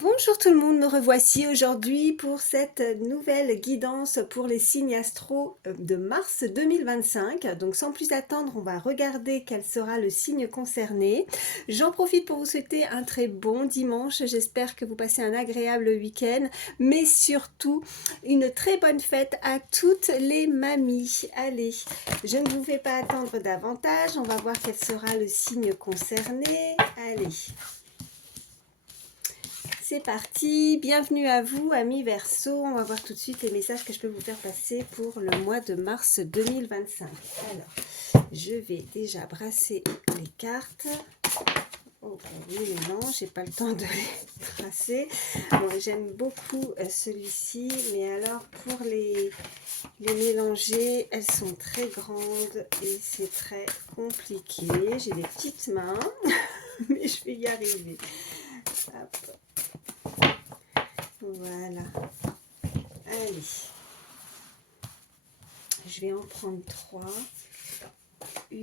Bonjour tout le monde, me revoici aujourd'hui pour cette nouvelle guidance pour les signes astro de mars 2025. Donc sans plus attendre, on va regarder quel sera le signe concerné. J'en profite pour vous souhaiter un très bon dimanche. J'espère que vous passez un agréable week-end, mais surtout une très bonne fête à toutes les mamies. Allez, je ne vous fais pas attendre davantage. On va voir quel sera le signe concerné. Allez. C'est parti, bienvenue à vous amis Verseau, on va voir tout de suite les messages que je peux vous faire passer pour le mois de mars 2025. Alors, je vais déjà brasser les cartes. Oh oui mais non, j'ai pas le temps de les tracer. Bon, j'aime beaucoup celui-ci, mais alors pour les mélanger, elles sont très grandes et c'est très compliqué. J'ai des petites mains, mais je vais y arriver. Hop. Voilà. Allez. Je vais en prendre 3. 1,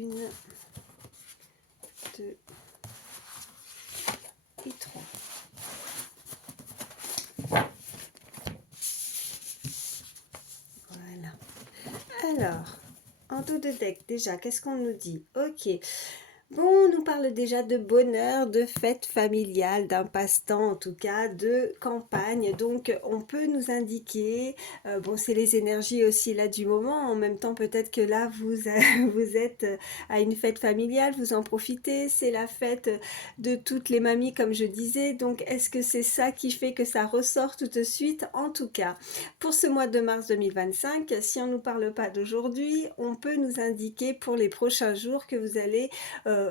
2 et 3. Voilà. Alors, en dos de deck, déjà, qu'est-ce qu'on nous dit? Ok. Bon, on nous parle déjà de bonheur, de fête familiale, d'un passe-temps en tout cas, de campagne. Donc on peut nous indiquer, bon c'est les énergies aussi là du moment, en même temps peut-être que là vous êtes à une fête familiale, vous en profitez, c'est la fête de toutes les mamies comme je disais. Donc est-ce que c'est ça qui fait que ça ressort tout de suite? En tout cas, pour ce mois de mars 2025, si on ne nous parle pas d'aujourd'hui, on peut nous indiquer pour les prochains jours que vous allez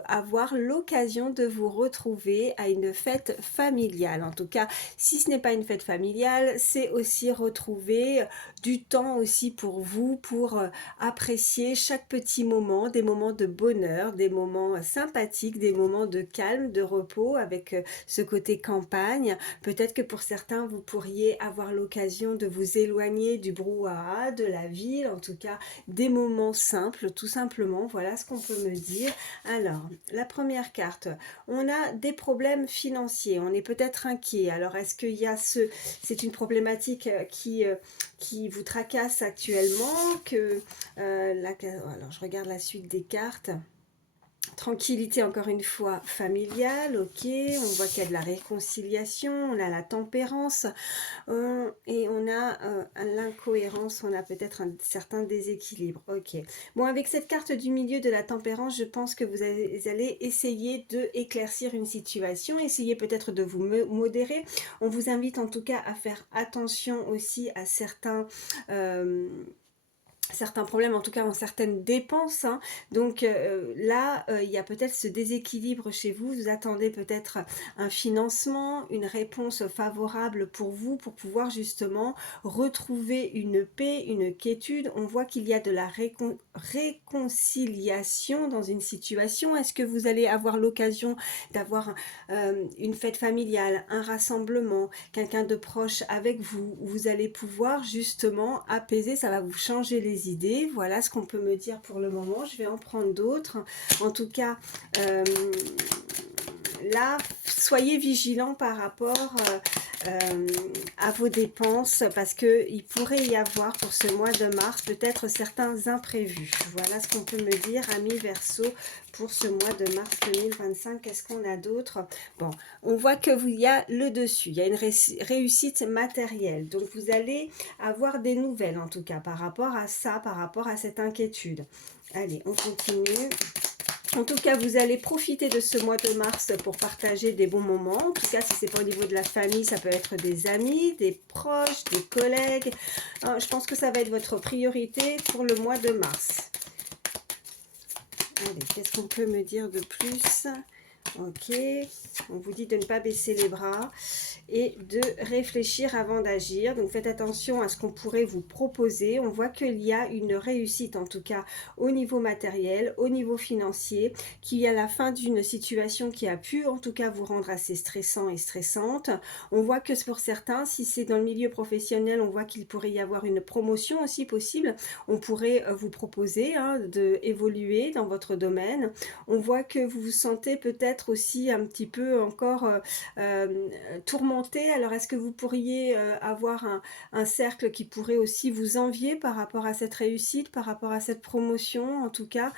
avoir l'occasion de vous retrouver à une fête familiale. En tout cas, si ce n'est pas une fête familiale, c'est aussi retrouver du temps aussi pour vous, pour apprécier chaque petit moment, des moments de bonheur, des moments sympathiques, des moments de calme, de repos avec ce côté campagne. Peut-être que pour certains, vous pourriez avoir l'occasion de vous éloigner du brouhaha, de la ville, en tout cas des moments simples, tout simplement. Voilà ce qu'on peut me dire. Alors, la première carte, on a des problèmes financiers, on est peut-être inquiet. Alors, est-ce qu'il y a c'est une problématique qui vous tracasse actuellement que, alors, je regarde la suite des cartes. Tranquillité encore une fois familiale, ok, on voit qu'il y a de la réconciliation, on a la tempérance et on a l'incohérence, on a peut-être un certain déséquilibre, ok. Bon, avec cette carte du milieu de la tempérance, je pense que vous allez essayer de éclaircir une situation, essayer peut-être de vous modérer. On vous invite en tout cas à faire attention aussi à certains problèmes, en tout cas en certaines dépenses. Hein. Donc là, il y a peut-être ce déséquilibre chez vous. Vous attendez peut-être un financement, une réponse favorable pour vous, pour pouvoir justement retrouver une paix, une quiétude. On voit qu'il y a de la réconciliation dans une situation. Est-ce que vous allez avoir l'occasion d'avoir une fête familiale, un rassemblement, quelqu'un de proche avec vous, où vous allez pouvoir justement apaiser, ça va vous changer les idées. Voilà ce qu'on peut me dire pour le moment. Je vais en prendre d'autres. En tout cas, là, soyez vigilants par rapport à vos dépenses parce qu'il pourrait y avoir pour ce mois de mars peut-être certains imprévus. Voilà ce qu'on peut me dire, amis Verseau, pour ce mois de mars 2025. Qu'est-ce qu'on a d'autre? Bon, on voit qu'il y a le dessus, il y a une réussite matérielle. Donc vous allez avoir des nouvelles en tout cas par rapport à ça, par rapport à cette inquiétude. Allez, on continue. En tout cas, vous allez profiter de ce mois de mars pour partager des bons moments. En tout cas, si ce n'est pas au niveau de la famille, ça peut être des amis, des proches, des collègues. Je pense que ça va être votre priorité pour le mois de mars. Allez, qu'est-ce qu'on peut me dire de plus? Ok, on vous dit de ne pas baisser les bras et de réfléchir avant d'agir. Donc faites attention à ce qu'on pourrait vous proposer. On voit qu'il y a une réussite en tout cas au niveau matériel, au niveau financier, qu'il y a la fin d'une situation qui a pu en tout cas vous rendre assez stressant et stressante. On voit que pour certains, si c'est dans le milieu professionnel, on voit qu'il pourrait y avoir une promotion aussi possible. On pourrait vous proposer d'évoluer dans votre domaine. On voit que vous vous sentez peut-être être aussi un petit peu encore tourmenté. Alors, est-ce que vous pourriez avoir un cercle qui pourrait aussi vous envier par rapport à cette réussite, par rapport à cette promotion? En tout cas,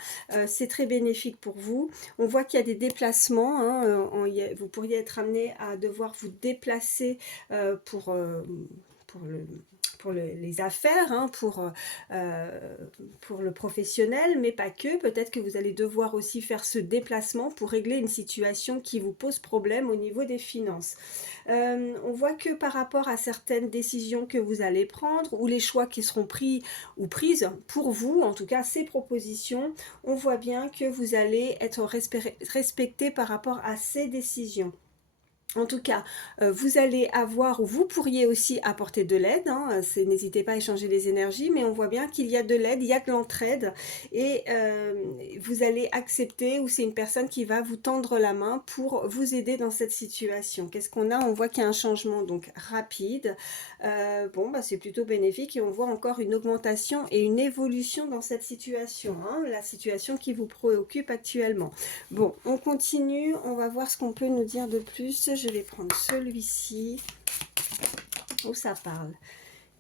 c'est très bénéfique pour vous. On voit qu'il y a des déplacements, hein, vous pourriez être amené à devoir vous déplacer pour le les affaires, hein, pour le professionnel, mais pas que. Peut-être que vous allez devoir aussi faire ce déplacement pour régler une situation qui vous pose problème au niveau des finances. On voit que par rapport à certaines décisions que vous allez prendre, ou les choix qui seront pris ou prises pour vous, en tout cas ces propositions, on voit bien que vous allez être respecté par rapport à ces décisions. En tout cas, vous allez avoir, ou vous pourriez aussi apporter de l'aide, hein, n'hésitez pas à échanger les énergies, mais on voit bien qu'il y a de l'aide, il y a de l'entraide, et vous allez accepter, ou c'est une personne qui va vous tendre la main pour vous aider dans cette situation. Qu'est-ce qu'on a? On voit qu'il y a un changement donc rapide, bon, bah, c'est plutôt bénéfique, et on voit encore une augmentation et une évolution dans cette situation, hein, la situation qui vous préoccupe actuellement. Bon, on continue, on va voir ce qu'on peut nous dire de plus. Je vais prendre celui-ci. Où ça parle?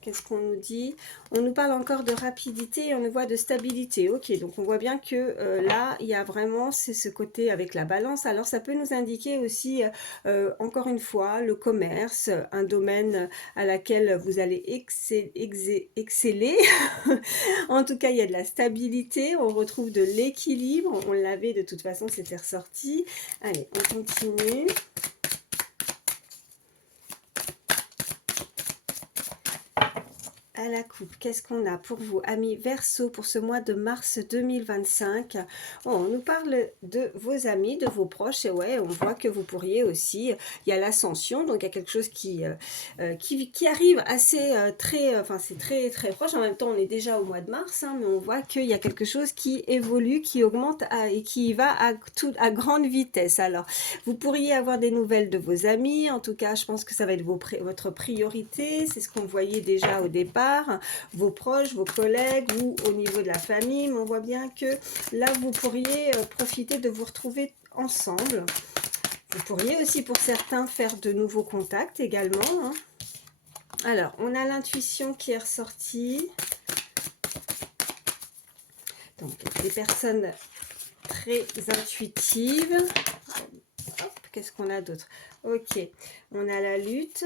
Qu'est-ce qu'on nous dit? On nous parle encore de rapidité et on nous voit de stabilité. Ok, donc on voit bien que là, il y a vraiment ce côté avec la balance. Alors ça peut nous indiquer aussi, encore une fois, le commerce, un domaine à laquelle vous allez exceller. En tout cas, il y a de la stabilité, on retrouve de l'équilibre. On l'avait de toute façon, c'était ressorti. Allez, on continue. À la coupe, qu'est-ce qu'on a pour vous, amis Verseau, pour ce mois de mars 2025? On nous parle de vos amis, de vos proches, et ouais, on voit que vous pourriez aussi, il y a l'ascension, donc il y a quelque chose qui arrive assez enfin c'est très très proche, en même temps on est déjà au mois de mars, hein, mais on voit qu'il y a quelque chose qui évolue, qui augmente et qui va à grande vitesse. Alors, vous pourriez avoir des nouvelles de vos amis, en tout cas je pense que ça va être votre priorité, c'est ce qu'on voyait déjà au départ, vos proches, vos collègues ou au niveau de la famille, mais on voit bien que là vous pourriez profiter de vous retrouver ensemble. Vous pourriez aussi pour certains faire de nouveaux contacts également, hein. Alors, on a l'intuition qui est ressortie. Donc, des personnes très intuitives. Qu'est-ce qu'on a d'autre? Ok, on a la lutte.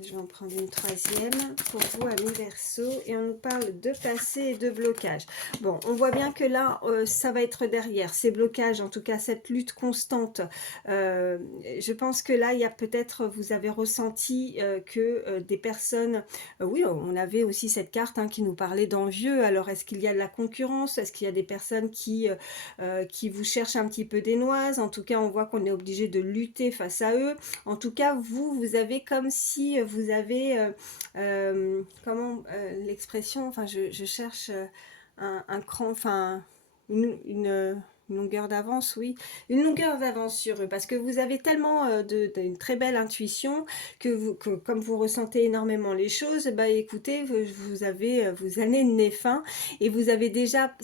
Je vais en prendre une troisième pour vous, amis Verseau. Et on nous parle de passé et de blocage. Bon, on voit bien que là, ça va être derrière. Ces blocages, en tout cas, cette lutte constante. Je pense que là, il y a peut-être, vous avez ressenti que des personnes... oui, on avait aussi cette carte hein, qui nous parlait d'envieux. Alors, est-ce qu'il y a de la concurrence? Est-ce qu'il y a des personnes qui vous cherchent un petit peu des noises? En tout cas, on voit qu'on est obligé de lutter face à eux. En tout cas, vous avez comme si vous avez, comment l'expression, enfin je cherche un cran, enfin une longueur d'avance, oui, une longueur d'avance sur eux, parce que vous avez tellement d'une très belle intuition que comme vous ressentez énormément les choses, bah écoutez, vous avez le nez fin et vous avez déjà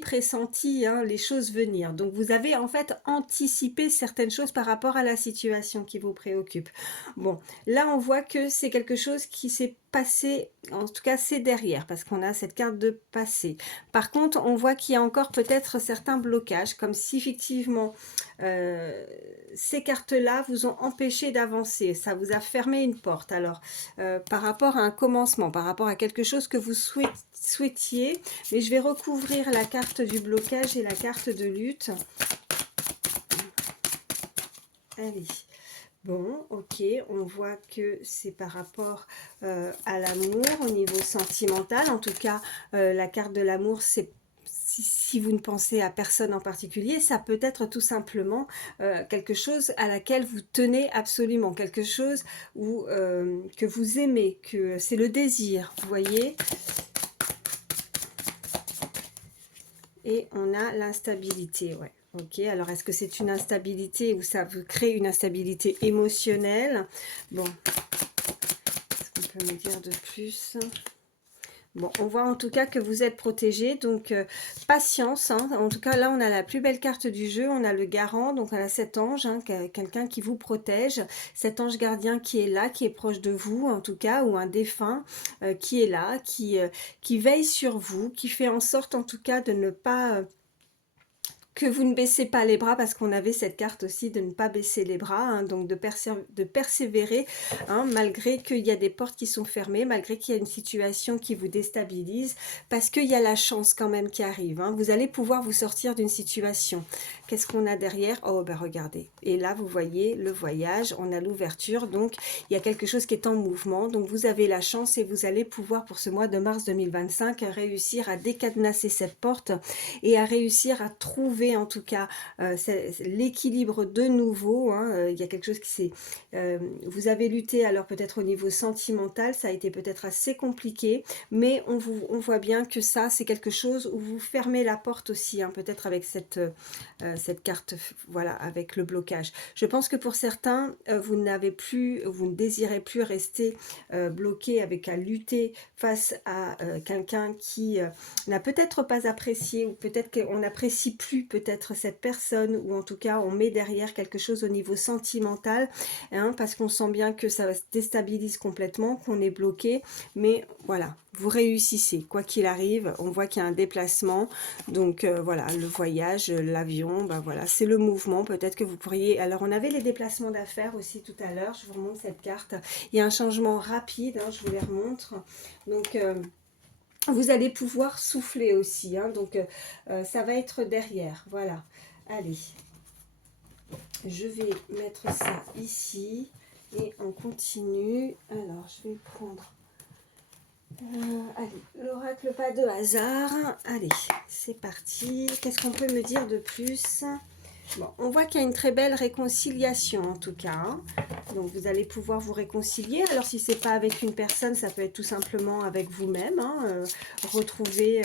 pressenti hein, les choses venir. Donc vous avez en fait anticipé certaines choses par rapport à la situation qui vous préoccupe. Bon, là on voit que c'est quelque chose qui s'est passé, en tout cas c'est derrière, parce qu'on a cette carte de passé. Par contre, on voit qu'il y a encore peut-être certains blocages, comme si effectivement ces cartes-là vous ont empêché d'avancer, ça vous a fermé une porte. Alors, par rapport à un commencement, par rapport à quelque chose que vous souhaitiez, mais je vais recouvrir la carte du blocage et la carte de lutte. Allez. Bon, ok, on voit que c'est par rapport à l'amour au niveau sentimental. En tout cas, la carte de l'amour, c'est si vous ne pensez à personne en particulier, ça peut être tout simplement quelque chose à laquelle vous tenez absolument, quelque chose que vous aimez, que c'est le désir, vous voyez. Et on a l'instabilité, ouais. Ok, alors est-ce que c'est une instabilité ou ça vous crée une instabilité émotionnelle? Bon, qu'est-ce qu'on peut me dire de plus? Bon, on voit en tout cas que vous êtes protégé, donc patience, hein. En tout cas, là, on a la plus belle carte du jeu, on a le garant, donc on a cet ange, hein, quelqu'un qui vous protège, cet ange gardien qui est là, qui est proche de vous, en tout cas, ou un défunt qui est là, qui veille sur vous, qui fait en sorte, en tout cas, de ne pas... que vous ne baissez pas les bras, parce qu'on avait cette carte aussi de ne pas baisser les bras, hein, donc de persévérer, hein, malgré qu'il y a des portes qui sont fermées, malgré qu'il y a une situation qui vous déstabilise, parce qu'il y a la chance quand même qui arrive, hein. Vous allez pouvoir vous sortir d'une situation. Qu'est-ce qu'on a derrière? Oh, ben regardez. Et là, vous voyez le voyage, on a l'ouverture, donc il y a quelque chose qui est en mouvement, donc vous avez la chance et vous allez pouvoir, pour ce mois de mars 2025, réussir à décadenasser cette porte et à réussir à trouver en tout cas l'équilibre de nouveau, hein. Il y a quelque chose qui s'est... vous avez lutté alors peut-être au niveau sentimental, ça a été peut-être assez compliqué, mais on voit bien que ça c'est quelque chose où vous fermez la porte aussi, hein, peut-être avec cette carte, voilà, avec le blocage. Je pense que pour certains, vous ne désirez plus rester bloqué avec à lutter face à quelqu'un qui n'a peut-être pas apprécié, ou peut-être qu'on n'apprécie plus peut-être cette personne, ou en tout cas on met derrière quelque chose au niveau sentimental, hein, parce qu'on sent bien que ça se déstabilise complètement, qu'on est bloqué, mais voilà, vous réussissez, quoi qu'il arrive. On voit qu'il y a un déplacement, donc voilà, le voyage, l'avion, ben voilà, c'est le mouvement. Peut-être que vous pourriez... Alors on avait les déplacements d'affaires aussi tout à l'heure, je vous remontre cette carte, il y a un changement rapide, hein, je vous les remontre, donc... vous allez pouvoir souffler aussi, hein, donc ça va être derrière, voilà. Allez, je vais mettre ça ici et on continue. Alors, je vais prendre, allez, l'oracle pas de hasard. Allez, c'est parti. Qu'est-ce qu'on peut me dire de plus? Bon, on voit qu'il y a une très belle réconciliation en tout cas, hein. Donc vous allez pouvoir vous réconcilier. Alors si c'est pas avec une personne, ça peut être tout simplement avec vous-même, hein. Retrouver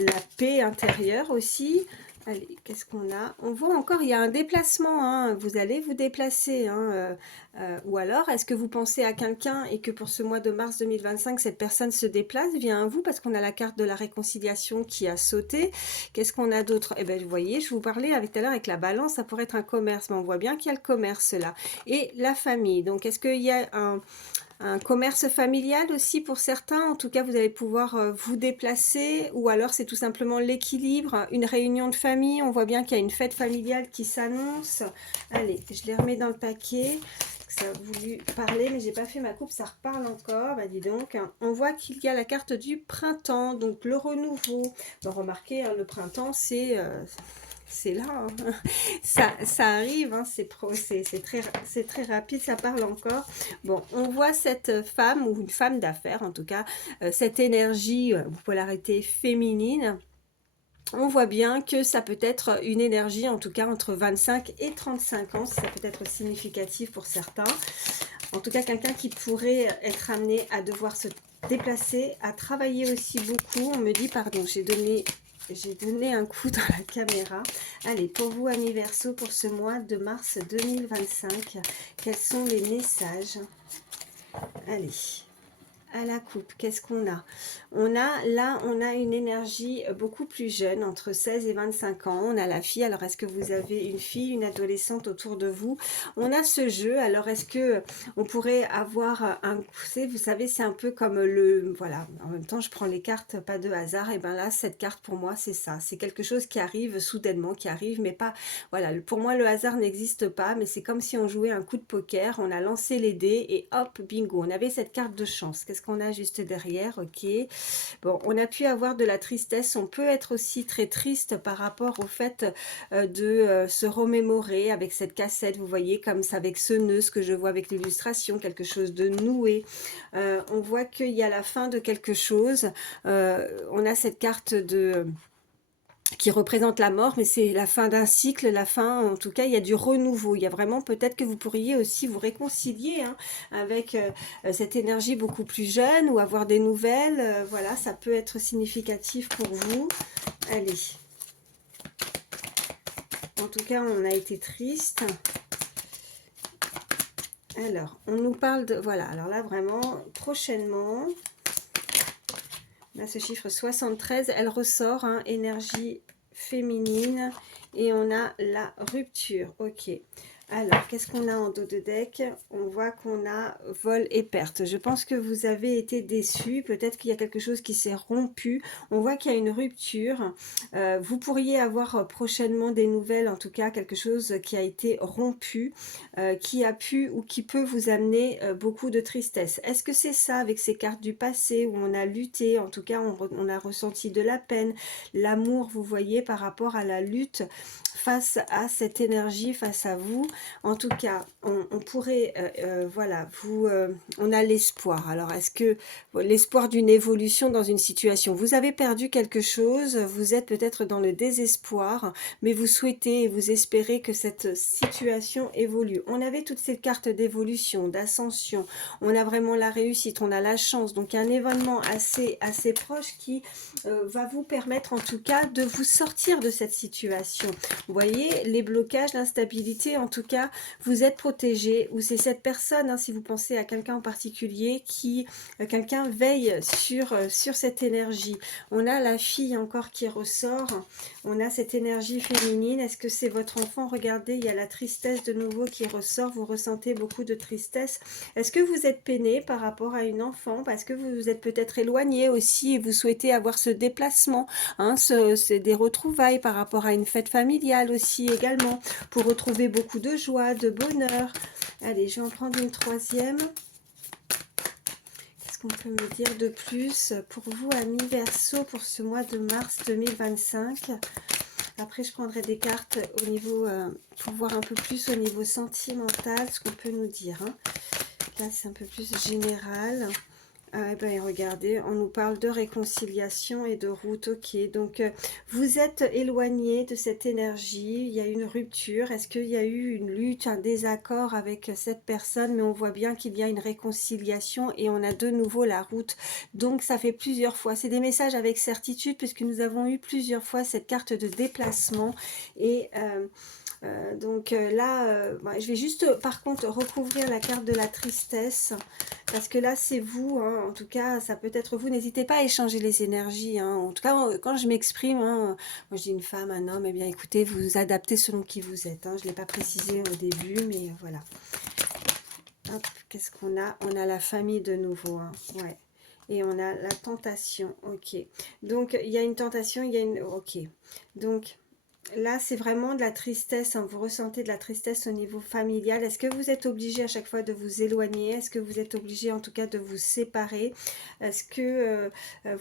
la paix intérieure aussi. Allez, qu'est-ce qu'on a? On voit encore, il y a un déplacement, hein. Vous allez vous déplacer, hein. Ou alors, est-ce que vous pensez à quelqu'un et que pour ce mois de mars 2025, cette personne se déplace, vient à vous, parce qu'on a la carte de la réconciliation qui a sauté. Qu'est-ce qu'on a d'autre? Eh bien, vous voyez, je vous parlais tout à l'heure avec la balance, ça pourrait être un commerce, mais on voit bien qu'il y a le commerce là. Et la famille, donc est-ce qu'il y a un commerce familial aussi pour certains? En tout cas, vous allez pouvoir vous déplacer, ou alors c'est tout simplement l'équilibre, une réunion de famille. On voit bien qu'il y a une fête familiale qui s'annonce. Allez, je les remets dans le paquet. Ça a voulu parler, mais j'ai pas fait ma coupe, ça reparle encore. Bah dis donc, on voit qu'il y a la carte du printemps, donc le renouveau. Bon, remarquez, hein, le printemps, c'est là, hein. Ça arrive, hein, c'est très rapide, ça parle encore. Bon, on voit cette femme, ou une femme d'affaires en tout cas, cette énergie, polarité féminine. On voit bien que ça peut être une énergie, en tout cas entre 25 et 35 ans, ça peut être significatif pour certains. En tout cas, quelqu'un qui pourrait être amené à devoir se déplacer, à travailler aussi beaucoup. On me dit, pardon, j'ai donné un coup dans la caméra. Allez, pour vous, amis Verseau, pour ce mois de mars 2025, quels sont les messages? Allez, à la coupe, qu'est-ce qu'on a? On a une énergie beaucoup plus jeune, entre 16 et 25 ans. On a la fille. Alors, est-ce que vous avez une fille, une adolescente autour de vous? On a ce jeu. Alors, est-ce que on pourrait avoir un... Vous savez, c'est un peu comme le... Voilà, en même temps, je prends les cartes, pas de hasard. Et bien là, cette carte, pour moi, c'est ça. C'est quelque chose qui arrive soudainement, qui arrive, mais pas... Voilà, pour moi, le hasard n'existe pas, mais c'est comme si on jouait un coup de poker. On a lancé les dés et hop, bingo. On avait cette carte de chance. Qu'est-ce qu'on a juste derrière? Ok. Bon, on a pu avoir de la tristesse. On peut être aussi très triste par rapport au fait de se remémorer avec cette cassette. Vous voyez, comme ça, avec ce nœud, ce que je vois avec l'illustration, quelque chose de noué. On voit qu'il y a la fin de quelque chose. On a cette carte de... qui représente la mort, mais c'est la fin d'un cycle, la fin, en tout cas, il y a du renouveau. Il y a vraiment, peut-être que vous pourriez aussi vous réconcilier, hein, avec cette énergie beaucoup plus jeune, ou avoir des nouvelles. Voilà, ça peut être significatif pour vous. Allez. En tout cas, on a été triste. Alors, on nous parle de... Voilà, alors là, vraiment, prochainement... On a ce chiffre 73, elle ressort, hein, énergie féminine, et on a la rupture. Ok. Alors, qu'est-ce qu'on a en dos de deck? On voit qu'on a vol et perte. Je pense que vous avez été déçus. Peut-être qu'il y a quelque chose qui s'est rompu. On voit qu'il y a une rupture. Vous pourriez avoir prochainement des nouvelles, en tout cas quelque chose qui a été rompu, qui a pu ou qui peut vous amener beaucoup de tristesse. Est-ce que c'est ça avec ces cartes du passé où on a lutté, en tout cas on a ressenti de la peine, l'amour, vous voyez, par rapport à la lutte face à cette énergie, face à vous. En tout cas, on pourrait, voilà, on a l'espoir. Alors, est-ce que l'espoir d'une évolution dans une situation, vous avez perdu quelque chose, vous êtes peut-être dans le désespoir, mais vous souhaitez et vous espérez que cette situation évolue. On avait toutes ces cartes d'évolution, d'ascension, on a vraiment la réussite, on a la chance, donc un événement assez proche qui va vous permettre en tout cas de vous sortir de cette situation. Vous voyez, les blocages, l'instabilité, en tout cas, vous êtes protégé, ou c'est cette personne, hein, si vous pensez à quelqu'un en particulier, qui, quelqu'un veille sur cette énergie. On a la fille encore qui ressort, on a cette énergie féminine. Est-ce que c'est votre enfant? Regardez, il y a la tristesse de nouveau qui ressort, vous ressentez beaucoup de tristesse. Est-ce que vous êtes peiné par rapport à une enfant? Parce que vous vous êtes peut-être éloigné aussi et vous souhaitez avoir ce déplacement, hein, c'est des retrouvailles par rapport à une fête familiale aussi également, pour retrouver beaucoup de joie, de bonheur. Allez, je vais en prendre une troisième. Qu'est-ce qu'on peut me dire de plus pour vous, amis Verseau, pour ce mois de mars 2025? Après, je prendrai des cartes au niveau, pour voir un peu plus au niveau sentimental, ce qu'on peut nous dire, hein. Là, c'est un peu plus général. Ben, regardez, on nous parle de réconciliation et de route. Ok, donc vous êtes éloigné de cette énergie, il y a une rupture. Est-ce qu'il y a eu une lutte, un désaccord avec cette personne? Mais on voit bien qu'il y a une réconciliation et on a de nouveau la route. Donc ça fait plusieurs fois, c'est des messages avec certitude puisque nous avons eu plusieurs fois cette carte de déplacement. Et donc là, je vais juste par contre recouvrir la carte de la tristesse, parce que là c'est vous, hein, en tout cas ça peut être vous. N'hésitez pas à échanger les énergies, hein. En tout cas quand je m'exprime, hein, moi je dis une femme, un homme, eh bien écoutez, vous vous adaptez selon qui vous êtes, hein. Je ne l'ai pas précisé au début, mais voilà. Qu'est-ce qu'on a? On a la famille de nouveau, hein. Ouais. Et on a la tentation. Ok, donc il y a une tentation, il y a une... Ok, donc là, c'est vraiment de la tristesse, hein. Vous ressentez de la tristesse au niveau familial. Est-ce que vous êtes obligé à chaque fois de vous éloigner? Est-ce que vous êtes obligé en tout cas de vous séparer? Est-ce que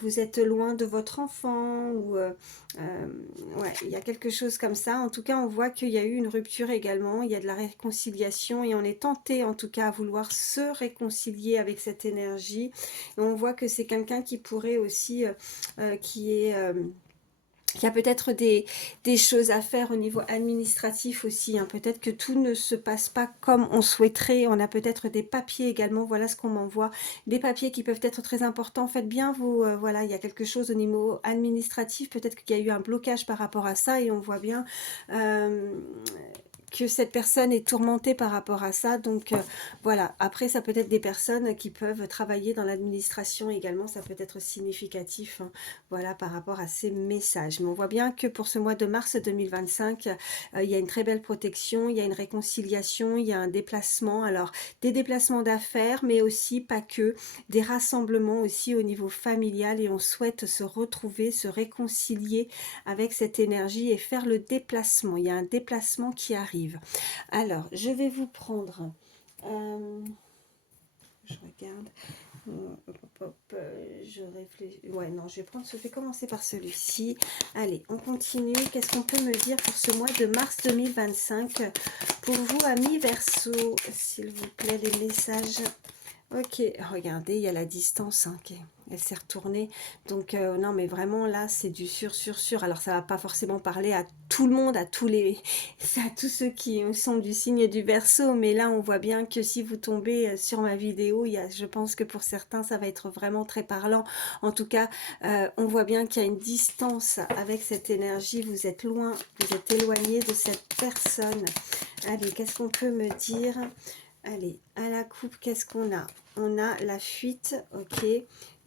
vous êtes loin de votre enfant? Ou ouais, il y a quelque chose comme ça. En tout cas, on voit qu'il y a eu une rupture également. Il y a de la réconciliation et on est tenté en tout cas à vouloir se réconcilier avec cette énergie. Et on voit que c'est quelqu'un qui pourrait aussi, qui est... il y a peut-être des choses à faire au niveau administratif aussi, hein. Peut-être que tout ne se passe pas comme on souhaiterait. On a peut-être des papiers également. Voilà ce qu'on m'envoie. Des papiers qui peuvent être très importants. Faites bien vous. Voilà, il y a quelque chose au niveau administratif. Peut-être qu'il y a eu un blocage par rapport à ça et on voit bien... que cette personne est tourmentée par rapport à ça. Donc voilà, après ça peut être des personnes qui peuvent travailler dans l'administration également, ça peut être significatif, hein, voilà, par rapport à ces messages. Mais on voit bien que pour ce mois de mars 2025, il y a une très belle protection, il y a une réconciliation, il y a un déplacement, alors des déplacements d'affaires, mais aussi pas que, des rassemblements aussi au niveau familial, et on souhaite se retrouver, se réconcilier avec cette énergie et faire le déplacement. Il y a un déplacement qui arrive. Alors, je vais vous prendre... je regarde... je réfléchis. Ouais, non, je vais commencer par celui-ci. Allez, on continue. Qu'est-ce qu'on peut me dire pour ce mois de mars 2025 pour vous, amis Verseau, s'il vous plaît, les messages. Ok, regardez, il y a la distance, hein, elle s'est retournée. Donc, non, mais vraiment, là, c'est du sur. Alors, ça va pas forcément parler à tout le monde, à tous ceux qui sont du signe du Verseau. Mais là, on voit bien que si vous tombez sur ma vidéo, je pense que pour certains, ça va être vraiment très parlant. En tout cas, on voit bien qu'il y a une distance avec cette énergie. Vous êtes loin, vous êtes éloigné de cette personne. Allez, qu'est-ce qu'on peut me dire? Allez, à la coupe, qu'est-ce qu'on a? on a la fuite, ok,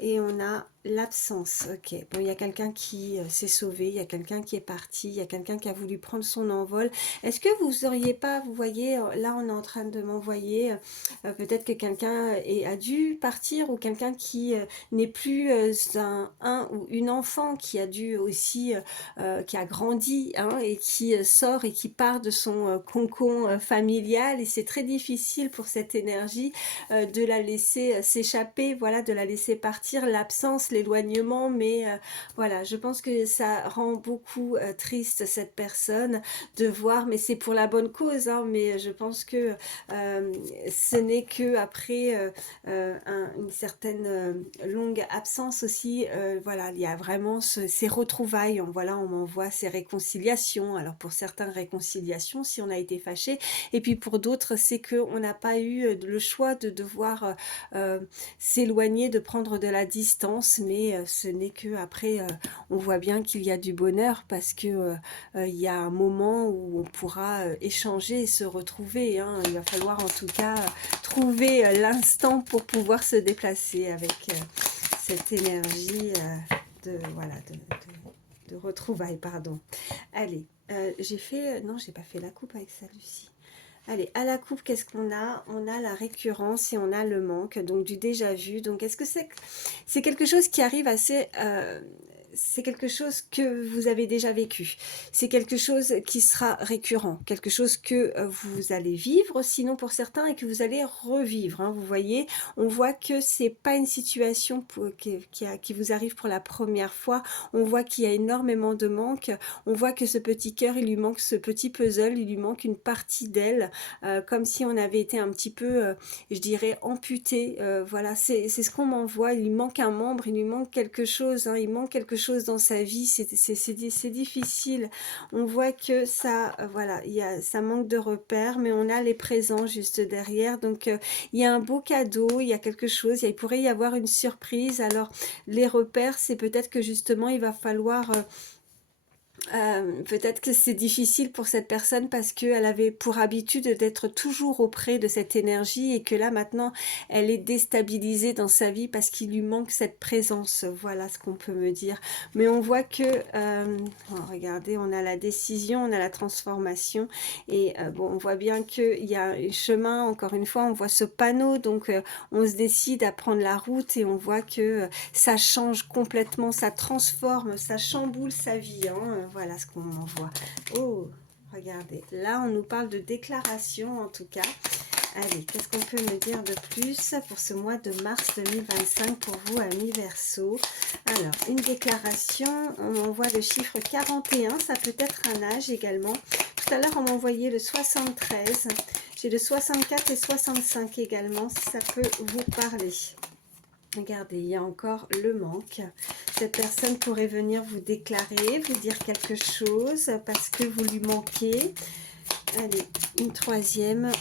et on a l'absence, ok. Bon, il y a quelqu'un qui s'est sauvé, il y a quelqu'un qui est parti, il y a quelqu'un qui a voulu prendre son envol. Est-ce que vous auriez pas, vous voyez, là on est en train de m'envoyer, peut-être que quelqu'un a dû partir, ou quelqu'un qui n'est plus un ou une enfant, qui a dû aussi, qui a grandi, hein, et qui sort et qui part de son cocon familial, et c'est très difficile pour cette énergie de la laisser s'échapper, voilà, de la laisser partir, l'absence, l'éloignement, mais voilà, je pense que ça rend beaucoup triste cette personne de voir, mais c'est pour la bonne cause, hein, mais je pense que ce n'est que après une certaine longue absence aussi, voilà, il y a vraiment ces retrouvailles, voilà, on m'envoie ces réconciliations, alors pour certains réconciliations si on a été fâché, et puis pour d'autres c'est qu'on n'a pas eu le choix de devoir s'éloigner, de prendre de la distance, mais ce n'est que après on voit bien qu'il y a du bonheur, parce que il y a un moment où on pourra échanger et se retrouver, hein. Il va falloir en tout cas trouver l'instant pour pouvoir se déplacer avec cette énergie voilà, de retrouvailles, pardon. Allez, j'ai fait... non, j'ai pas fait la coupe avec ça, Lucie. Allez, à la coupe, qu'est-ce qu'on a? On a la récurrence et on a le manque, donc du déjà vu. Donc, est-ce que c'est quelque chose qui arrive assez... c'est quelque chose que vous avez déjà vécu. C'est quelque chose qui sera récurrent, quelque chose que vous allez vivre, sinon pour certains, et que vous allez revivre, hein. Vous voyez, on voit que c'est pas une situation qui vous arrive pour la première fois. On voit qu'il y a énormément de manque. On voit que ce petit cœur, il lui manque ce petit puzzle, il lui manque une partie d'elle, comme si on avait été un petit peu, je dirais, amputé. Voilà, c'est ce qu'on m'envoie. Il lui manque un membre, il lui manque quelque chose, hein, il manque quelque chose dans sa vie, c'est difficile. On voit que ça, voilà, ça manque de repères, mais on a les présents juste derrière. Donc, il y a un beau cadeau, il y a quelque chose, il pourrait y avoir une surprise. Alors, les repères, c'est peut-être que justement, il va falloir... peut-être que c'est difficile pour cette personne parce qu'elle avait pour habitude d'être toujours auprès de cette énergie, et que là maintenant elle est déstabilisée dans sa vie parce qu'il lui manque cette présence. Voilà ce qu'on peut me dire. Mais on voit que regardez, on a la décision, on a la transformation, et bon, on voit bien qu'il y a un chemin. Encore une fois, on voit ce panneau, donc on se décide à prendre la route, et on voit que ça change complètement, ça transforme, ça chamboule sa vie, hein. Voilà ce qu'on envoie. Oh, regardez, là on nous parle de déclaration en tout cas. Allez, qu'est-ce qu'on peut me dire de plus pour ce mois de mars 2025 pour vous, amis Verseau? Alors, une déclaration, on envoie le chiffre 41, ça peut être un âge également. Tout à l'heure, on m'a envoyé le 73. J'ai le 64 et 65 également, si ça peut vous parler. Regardez, il y a encore le manque. Cette personne pourrait venir vous déclarer, vous dire quelque chose parce que vous lui manquez. Allez, une troisième.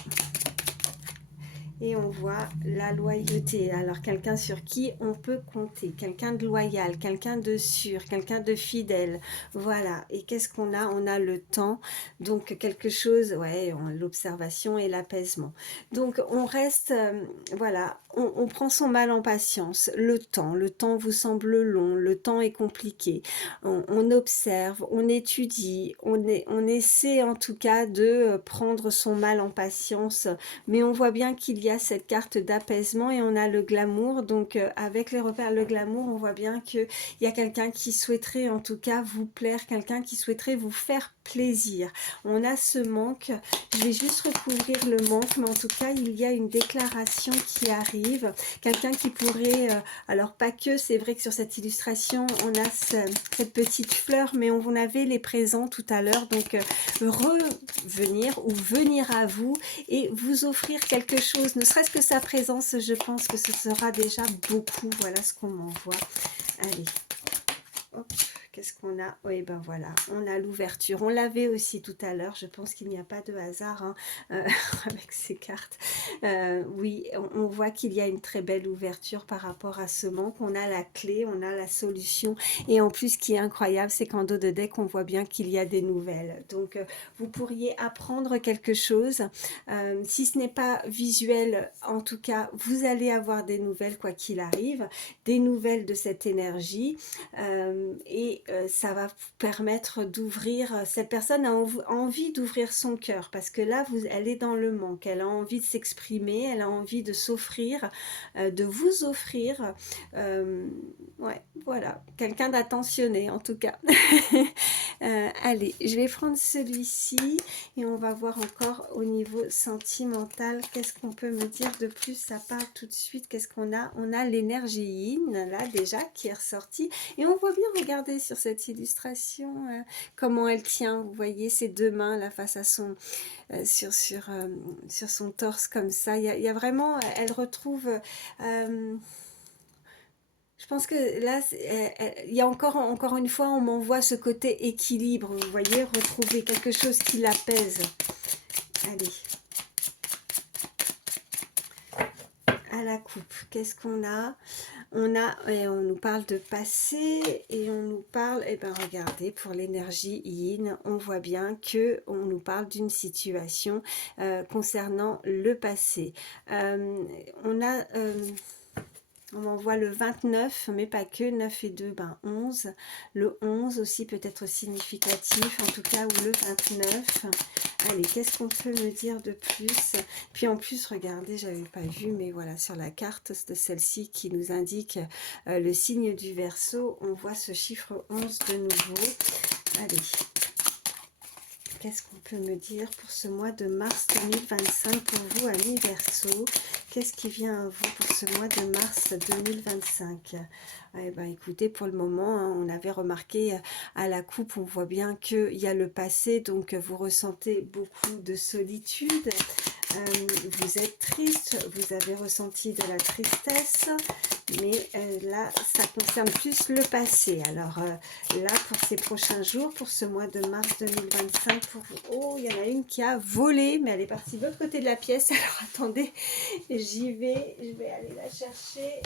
Et on voit la loyauté. Alors, quelqu'un sur qui on peut compter. Quelqu'un de loyal, quelqu'un de sûr, quelqu'un de fidèle. Voilà. Et qu'est-ce qu'on a? On a le temps. Donc, quelque chose, ouais, l'observation et l'apaisement. Donc, on reste, voilà, on prend son mal en patience. Le temps vous semble long. Le temps est compliqué. On observe, on étudie, on essaie en tout cas de prendre son mal en patience. Mais on voit bien qu'il y a cette carte d'apaisement, et on a le glamour. Donc avec les repères, le glamour, on voit bien qu'il y a quelqu'un qui souhaiterait en tout cas vous plaire, quelqu'un qui souhaiterait vous faire plaisir. On a ce manque, je vais juste recouvrir le manque, mais en tout cas il y a une déclaration qui arrive, quelqu'un qui pourrait, alors pas que, c'est vrai que sur cette illustration on a cette petite fleur, mais on avait les présents tout à l'heure, donc revenir ou venir à vous et vous offrir quelque chose, ne serait-ce que sa présence, je pense que ce sera déjà beaucoup. Voilà ce qu'on m'envoie. Allez, hop, qu'est-ce qu'on a? Oui, ben voilà, on a l'ouverture. On l'avait aussi tout à l'heure. Je pense qu'il n'y a pas de hasard hein, avec ces cartes. Oui, on voit qu'il y a une très belle ouverture par rapport à ce manque. On a la clé, on a la solution. Et en plus, ce qui est incroyable, c'est qu'en dos de deck, on voit bien qu'il y a des nouvelles. Donc, vous pourriez apprendre quelque chose. Si ce n'est pas visuel, en tout cas, vous allez avoir des nouvelles quoi qu'il arrive, des nouvelles de cette énergie ça va vous permettre d'ouvrir, cette personne a envie d'ouvrir son cœur parce que là, elle est dans le manque, elle a envie de s'exprimer, elle a envie de s'offrir, de vous offrir, ouais, voilà, quelqu'un d'attentionné en tout cas. Allez, je vais prendre celui-ci et on va voir encore au niveau sentimental, qu'est-ce qu'on peut me dire de plus, ça part tout de suite, qu'est-ce qu'on a? On a l'énergie yin, là déjà, qui est ressortie, et on voit bien, regardez sur cette illustration, comment elle tient, vous voyez ses deux mains là face à son, sur son torse comme ça, il y a vraiment, elle retrouve... je pense que là, il y a encore une fois, on m'envoie ce côté équilibre, vous voyez, retrouver quelque chose qui l'apaise. Allez. À la coupe, qu'est-ce qu'on a? On nous parle de passé et on nous parle, eh ben regardez, pour l'énergie yin, on voit bien que on nous parle d'une situation concernant le passé. On envoie le 29, mais pas que, 9 et 2, ben 11. Le 11 aussi peut être significatif, en tout cas, ou le 29. Allez, qu'est-ce qu'on peut me dire de plus? Puis en plus, regardez, j'avais pas vu, mais voilà, sur la carte de celle-ci qui nous indique le signe du Verseau, on voit ce chiffre 11 de nouveau. Allez, qu'est-ce qu'on peut me dire pour ce mois de mars 2025 pour vous, amis Verseau? Qu'est-ce qui vient à vous pour ce mois de mars 2025? Eh ben, écoutez, pour le moment, hein, on avait remarqué à la coupe, on voit bien qu'il y a le passé, donc vous ressentez beaucoup de solitude. Vous êtes triste, vous avez ressenti de la tristesse, mais là, ça concerne plus le passé. Alors là, pour ces prochains jours, pour ce mois de mars 2025, pour vous, oh, il y en a une qui a volé, mais elle est partie de l'autre côté de la pièce. Alors attendez, j'y vais, je vais aller la chercher.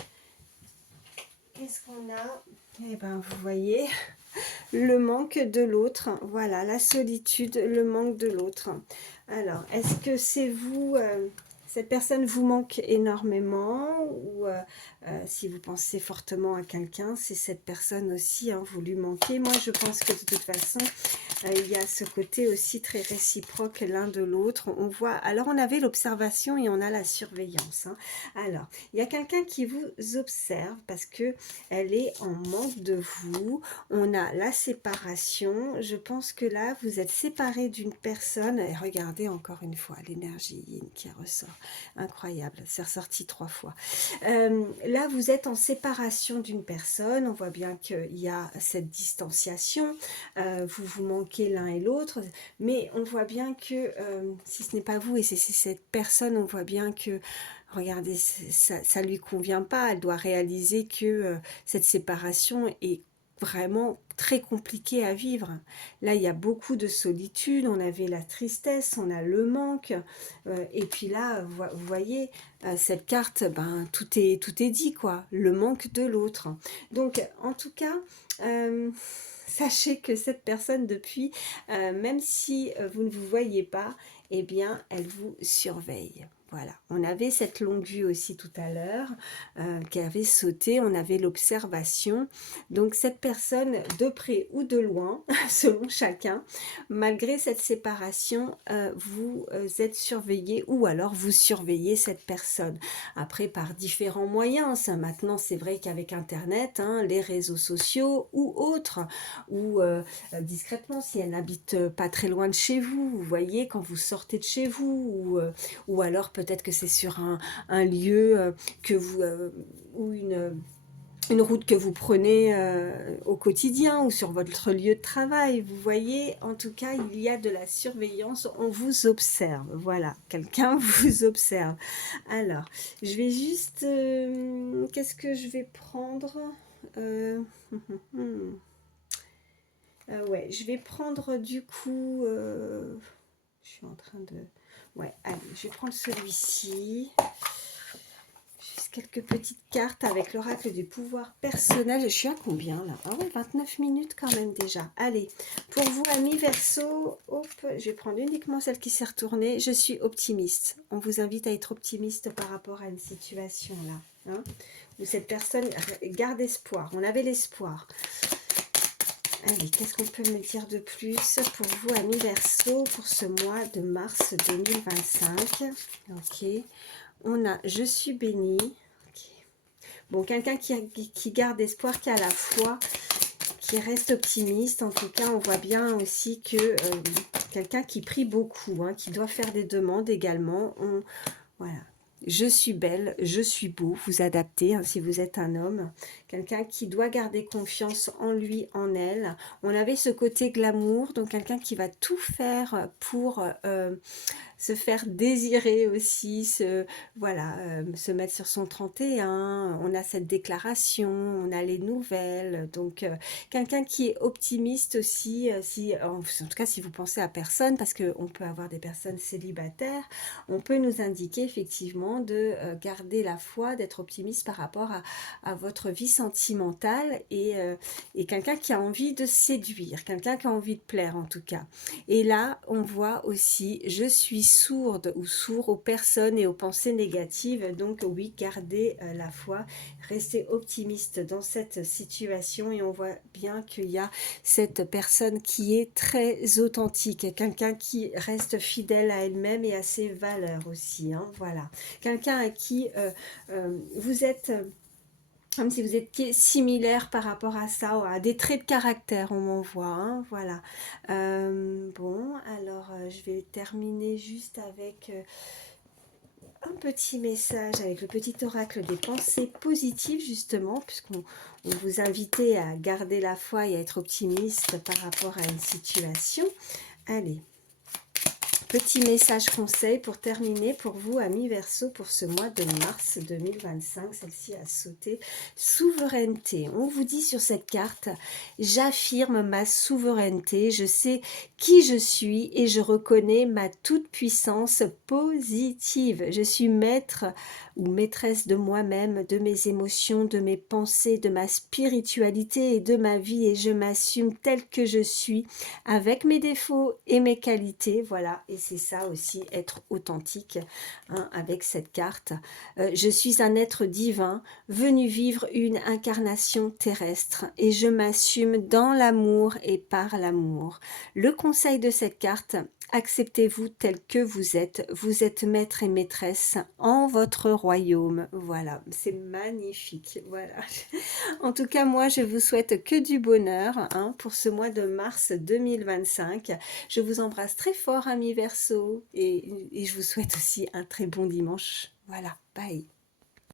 Qu'est-ce qu'on a? Eh ben, vous voyez, le manque de l'autre. Voilà, la solitude, le manque de l'autre. Alors, est-ce que c'est vous, cette personne vous manque énormément ou si vous pensez fortement à quelqu'un, c'est cette personne aussi, hein, vous lui manquez. Moi, je pense que de toute façon, il y a ce côté aussi très réciproque l'un de l'autre. On voit, alors on avait l'observation et on a la surveillance. Hein. Alors, il y a quelqu'un qui vous observe parce que elle est en manque de vous. On a la séparation. Je pense que là, vous êtes séparés d'une personne. Et regardez encore une fois l'énergie yin qui ressort. Incroyable, c'est ressorti 3 fois. Là, vous êtes en séparation d'une personne. On voit bien qu'il y a cette distanciation. Vous vous manquez l'un et l'autre. Mais on voit bien que, si ce n'est pas vous et c'est cette personne, on voit bien que regardez, ça lui convient pas. Elle doit réaliser que cette séparation est vraiment très compliquée à vivre. Là, il y a beaucoup de solitude, on avait la tristesse, on a le manque, et puis là, vous voyez, cette carte, ben, tout est dit, quoi, le manque de l'autre. Donc, en tout cas, sachez que cette personne, depuis, même si vous ne vous voyez pas, eh bien, elle vous surveille. Voilà, on avait cette longue vue aussi tout à l'heure qui avait sauté, on avait l'observation. Donc cette personne, de près ou de loin, selon chacun, malgré cette séparation, vous êtes surveillé ou alors vous surveillez cette personne. Après, par différents moyens, ça, maintenant c'est vrai qu'avec Internet, hein, les réseaux sociaux ou autres, ou discrètement, si elle n'habite pas très loin de chez vous, vous voyez, quand vous sortez de chez vous, ou alors peut-être que c'est sur un lieu que vous ou une route que vous prenez au quotidien ou sur votre lieu de travail. Vous voyez, en tout cas, il y a de la surveillance, on vous observe. Voilà, quelqu'un vous observe. Alors, je vais juste... qu'est-ce que je vais prendre Ouais, je vais prendre du coup... je suis en train de... Ouais, allez, je vais prendre celui-ci. Juste quelques petites cartes avec l'oracle du pouvoir personnel. Je suis à combien là? Ah ouais, 29 minutes quand même déjà. Allez, pour vous amis Verseau, hop, je vais prendre uniquement celle qui s'est retournée. Je suis optimiste. On vous invite à être optimiste par rapport à une situation là. Hein, où cette personne garde espoir. On avait l'espoir. Allez, qu'est-ce qu'on peut me dire de plus pour vous, amis Verseau, pour ce mois de mars 2025? Ok. On a Je suis béni. Ok. Bon, quelqu'un qui garde espoir, qui a la foi, qui reste optimiste. En tout cas, on voit bien aussi que quelqu'un qui prie beaucoup, hein, qui doit faire des demandes également. Voilà. Je suis belle, je suis beau, vous adaptez hein, si vous êtes un homme. Quelqu'un qui doit garder confiance en lui, en elle. On avait ce côté glamour, donc quelqu'un qui va tout faire pour se faire désirer aussi, voilà, se mettre sur son 31, on a cette déclaration, on a les nouvelles, donc quelqu'un qui est optimiste aussi, si, en tout cas si vous pensez à personne, parce qu'on peut avoir des personnes célibataires, on peut nous indiquer effectivement de garder la foi, d'être optimiste par rapport à votre vie sentimentale et quelqu'un qui a envie de séduire, quelqu'un qui a envie de plaire en tout cas. Et là, on voit aussi, je suis sourde ou sourd aux personnes et aux pensées négatives. Donc oui, gardez la foi, restez optimiste dans cette situation. Et on voit bien qu'il y a cette personne qui est très authentique, quelqu'un qui reste fidèle à elle-même et à ses valeurs aussi. Hein, voilà, quelqu'un à qui vous êtes... comme si vous étiez similaire par rapport à ça, à des traits de caractère, on m'envoie, hein, voilà. Bon, alors je vais terminer juste avec un petit message, avec le petit oracle des pensées positives, justement, puisqu'on vous invitait à garder la foi et à être optimiste par rapport à une situation. Allez. Petit message conseil pour terminer pour vous, amis Verseau, pour ce mois de mars 2025. Celle-ci a sauté. Souveraineté. On vous dit sur cette carte, j'affirme ma souveraineté, je sais qui je suis et je reconnais ma toute-puissance positive. Je suis maître ou maîtresse de moi-même, de mes émotions, de mes pensées, de ma spiritualité et de ma vie et je m'assume telle que je suis avec mes défauts et mes qualités. Voilà, et c'est ça aussi, être authentique hein, avec cette carte. Je suis un être divin, venu vivre une incarnation terrestre et je m'assume dans l'amour et par l'amour. Le conseil de cette carte, acceptez-vous tel que vous êtes maître et maîtresse en votre royaume. Voilà, c'est magnifique. Voilà. En tout cas, moi, je vous souhaite que du bonheur hein, pour ce mois de mars 2025. Je vous embrasse très fort, amis Verseau, et je vous souhaite aussi un très bon dimanche. Voilà, bye.